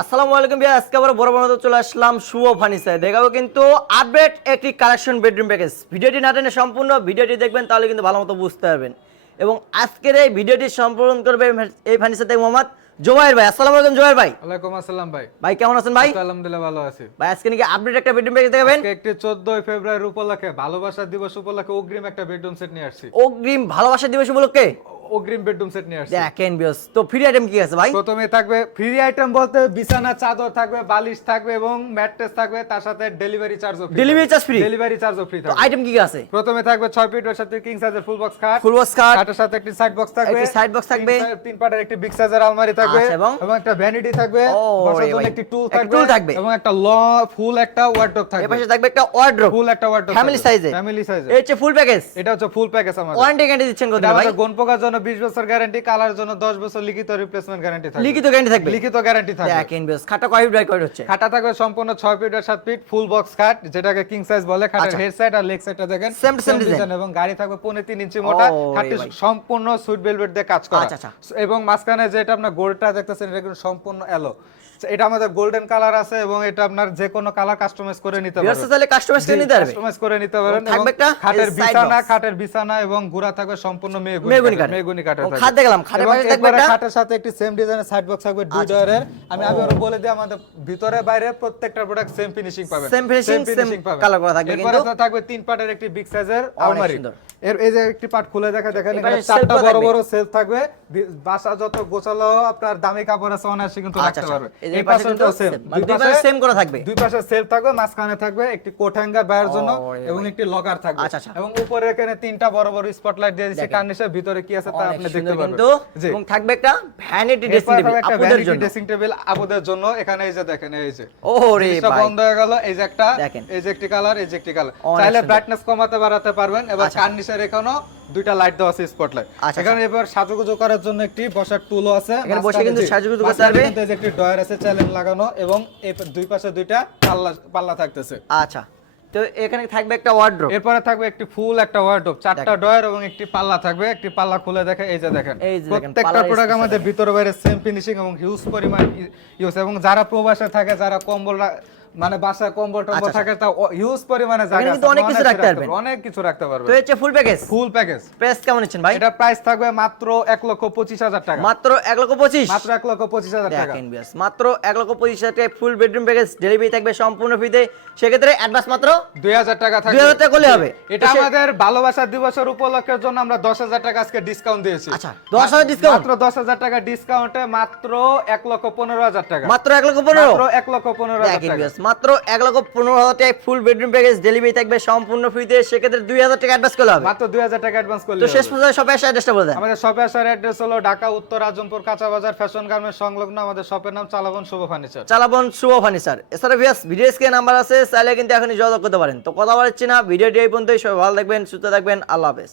আসসালামু আলাইকুম ভাই আজকে আবার বড় বড় চলে আসলাম শুভ ফার্নিচার দেখাবো কিন্তু আপডেট একটি কালেকশন বেডরুম প্যাকেজ ভিডিওটি না টেনে সম্পূর্ণ ভিডিওটি দেখবেন তাহলে কিন্তু ভালো মতো বুঝতে পারবেন। এবং আজকের এই ভিডিওটি সম্পূর্ণ করবে এই ফার্নিচার থেকে মোহাম্মদ জোবাইর ভাই। আসসালামু আলাইকুম জোবাইর ভাই। ওয়ালাইকুম আসসালাম ভাই। ভাই কেমন আছেন ভাই? আলহামদুলিল্লাহ ভালো আছি। ভাই আজকে নাকি আপডেট একটা বেডরুম প্যাকেজ দেখাবেন? একটি 14 ফেব্রুয়ারি উপলক্ষে ভালোবাসা দিবস উপলক্ষে অগ্রিম একটা বেডরুম সেট নিয়ে আসছি। অগ্রিম ভালোবাসা দিবস উপলক্ষে? অগ্রিম বেডরুম সেট নিয়ে আসছি। দেখেন বিয়স তো ফ্রি আইটেম কি আছে ভাই? প্রথমে থাকবে ফ্রি আইটেম বলতে বিছানা চাদর থাকবে বালিশ থাকবে এবং ম্যাট্রেস থাকবে তার সাথে ডেলিভারি চার্জও free Delivery charge free? Delivery চার্জও ফ্রি থাকবে। আইটেম কি কি আছে? প্রথমে থাকবে 6 ফিট সাথে কিং সাইজের ফুল বক্স খাট। ফুল বক্স কাট খাটের সাথে একটি সাইড বক্স থাকবে। একটি side box থাকবে। তিন- পাটের একটি বিগ সাইজের আলমারি থাকবে। আচ্ছা, এবং? একটা ভ্যানিটি থাকবে। বসার জন্য। একটি টুল থাকবে tool থাকবে। এবং একটা ল ফুল একটা ওয়ার্ডরোব এর থাকবে। পাশে থাকবে একটা ওয়ার্ড্রোব ফুল একটা ওয়ার্ডরোব ফ্যামিলি সাইজে ফ্যামিলি সাইজে এই হচ্ছে ফুল প্যাকেজ এটা হচ্ছে ফুল প্যাকেজ আমাদের। ওয়ারেন্টি গ্যারান্টি দিচ্ছেন কত ভাই? আমাদের গোন পোকার জন্য 20 বছর গ্যারান্টি কালার জন্য 10 বছর লিখিত রিপ্লেসমেন্ট গ্যারান্টি থাকবে। লিখিত গ্যারান্টি থাকবে? লিখিত গ্যারান্টি থাকবে। দেখেন বেশ খাটা কয় ফিট বাই কয় হচ্ছে? খাটা থাকবে সম্পূর্ণ 6 ফিট আর 7 ফিট ফুল বক্স খাট যেটাকে কিং সাইজ বলে। খাটের। হেড সাইড আর লেগ সাইডটা দেখেন। সেম সেম design এবং গাড়ি থাকবে 3 ইঞ্চি মোটা। খাটটি সম্পূর্ণ সুইট ভেলভেট দিয়ে কাজ করা। আচ্ছা, আচ্ছা। এবং মাঝখানে যেটা আপনার গোলটা দেখতেছেন এটা কিন্তু সম্পূর্ণ এলো এটা আমাদের গোল্ডেন কালার আছে এবং এটা আপনার যে কোনো কালার কাস্টমাইজ করে নিতে পারবেন তাহলে কাস্টমাইজ করে নিতে পারবে? কাস্টমাইজ করে নিতে থাকবে একটা খাটের বিছানা খাটের বিছানা এবং গুড়া থাকবে সম্পূর্ণ মেগুনি। মেগুনি কাঠের থাকবে। খাট দেখলাম, খাটের পাশে একটা- আচ্ছা। খাটের সাথে একটি সেম ডিজাইনের সাইড বক্স থাকবে দুই ডয়ারের। আমি আগে বলে দিই আমাদের ভিতরে বাইরে প্রত্যেকটা প্রোডাক্ট সেম ফিনিশিং পাবেন। Same finishing, same colour করা থাকবে কিন্তু। তো থাকবে তিন পার্টের একটি বিগ সাইজের আলমারি। এর এই যে একটি পার্ট খুলে দেখা দেখেন এখানে চারটা বড় বড় সেলফ থাকবে। বাসা যত গোছালো আপনার দামি কাপড় আছে অনায়াসে কিন্তু আচ্ছা, রাখতে আচ্ছা। পারবে। এই যে পাশে পাশে সেম দুই পাশে same করা থাকবে। দুই পাশে সেলফ থাকবে মাঝখানে থাকবে একটি কোট হ্যাঙ্গার বাইরের জন্য এবং একটি লকার থাকবে। আচ্ছা, আচ্ছা। এবং উপরে এখানে তিনটা বড় বড় স্পটলাইট দিয়ে দিয়েছি। কার্নিশের ভিতরে কি আছে তা আপনি দেখতে পারবেন। কিন্তু এবং থাকবে একটা ভ্যানিটি ড্রেসিং টেবিল ভ্যানিটি জন্য। ড্রেসিং টেবিল আপুদের জন্য। এখানে এই যে দেখেন এই যে। ও রে জিনিসটা ভাই। বন্ধ হয়ে গেল। এই যে একটা এই যে একটি কালার এই যে একটি কালার চাইলে ব্রাইটনেস কমাতে বাড়াতে পারবেন। এবার আচ্ছা। কার্নিশের এখানেও দুইটা লাইট দেওয়া আছে স্পটলাইট আচ্ছা, এখানে এবার সাজুগুজু করার জন্য একটি বসার টুলও আছে। এখানে বসে কিন্তু সাজুগুজু করতে পারবে। কিন্তু যে একটি ডয়ার আছে চ্যালেঞ্জ লাগানো এবং এই দুই পাশে দুইটা পাল্লা পাল্লা থাকতেছে। আচ্ছা। তো এখানে থাকবে একটা ওয়ার্ড্রোব এরপরে থাকবে একটি ফুল একটা ওয়ার্ডরোব চারটা ডয়ার এবং একটি পাল্লা থাকবে। একটি পাল্লা খুলে দেখে এই যে দেখেন। এই যে দেখেন, প্রত্যেকটা প্রোডাক্ট আমাদের ভিতরে বাইরে সেম ফিনিশিং এবং হিউজ পরিমাণ ইউজ এবং যারা প্রবাসে থাকে যারা কম্বল মানে বাসায় কম্বল টম্বল আচ্ছা, থাকে তা হিউজ পরিমাণে জায়গা কিন্তু আছে, অনেক কিছু রাখতে পারবেন। অনেক কিছু রাখতে পারবে তো হচ্ছে full package full package price কেমন নিচ্ছেন ভাই? এটা প্রাইস থাকবে মাত্র এক লক্ষ পঁচিশ হাজার টাকা। মাত্র এক লক্ষ পঁচিশ? মাত্র এক লক্ষ পঁচিশ হাজার টাকা। দেখেন বিয়াস মাত্র এক লক্ষ পঁচিশ হাজার টাকায় ফুল বেডরুম প্যাকেজ ডেলিভারি থাকবে সম্পূর্ণ ফ্রিতে সেক্ষেত্রে অ্যাডভান্স মাত্র দুই হাজার টাকা থাকবে। 2000 টাকা করলে হবে। এটা আমাদের ভালোবাসা দিবসের উপলক্ষের জন্য আমরা দশ হাজার টাকা আজকে ডিসকাউন্ট দিয়েছি। আচ্ছা, 10,000 discount? মাত্র দশ হাজার টাকা ডিসকাউন্টে মাত্র এক লক্ষ পনেরো হাজার টাকা। মাত্র এক লক্ষ পনেরো? মাত্র এক লক্ষ পনেরো হাজার দেখেন টাকা। বিয়াস মাত্র এক লক্ষ পনেরো হাজার টাকায় ফুল বেডরুম প্যাকেজ ডেলিভারি থাকবে সম্পূর্ণ ফ্রিতে সেক্ষেত্রে দুই হাজার টাকা অ্যাডভান্স করলে হবে। মাত্র দুই হাজার টাকা অ্যাডভান্স করলে তো শেষ পর্যন্ত সবাই এসে অ্যাড্রেসটা বলে আমাদের শপে আসার অ্যাড্রেস হলো ঢাকা উত্তর আজমপুর কাঁচা বাজার ফ্যাশন গার্মেন্টস সংলগ্ন আমাদের শপের নাম চালাবন শুভ ফার্নিচার চালাবন শুভ ফার্নিচার এছাড়া ভিয়াস ভিডিও স্ক্রিনে নাম্বার আছে চাইলে কিন্তু এখনই যোগাযোগ করতে পারেন। তো কথা বলাচ্ছি না ভিডিওটি এই পর্যন্তই। সবাই ভালো থাকবেন সুস্থ থাকবেন আল্লাহ হাফেজ।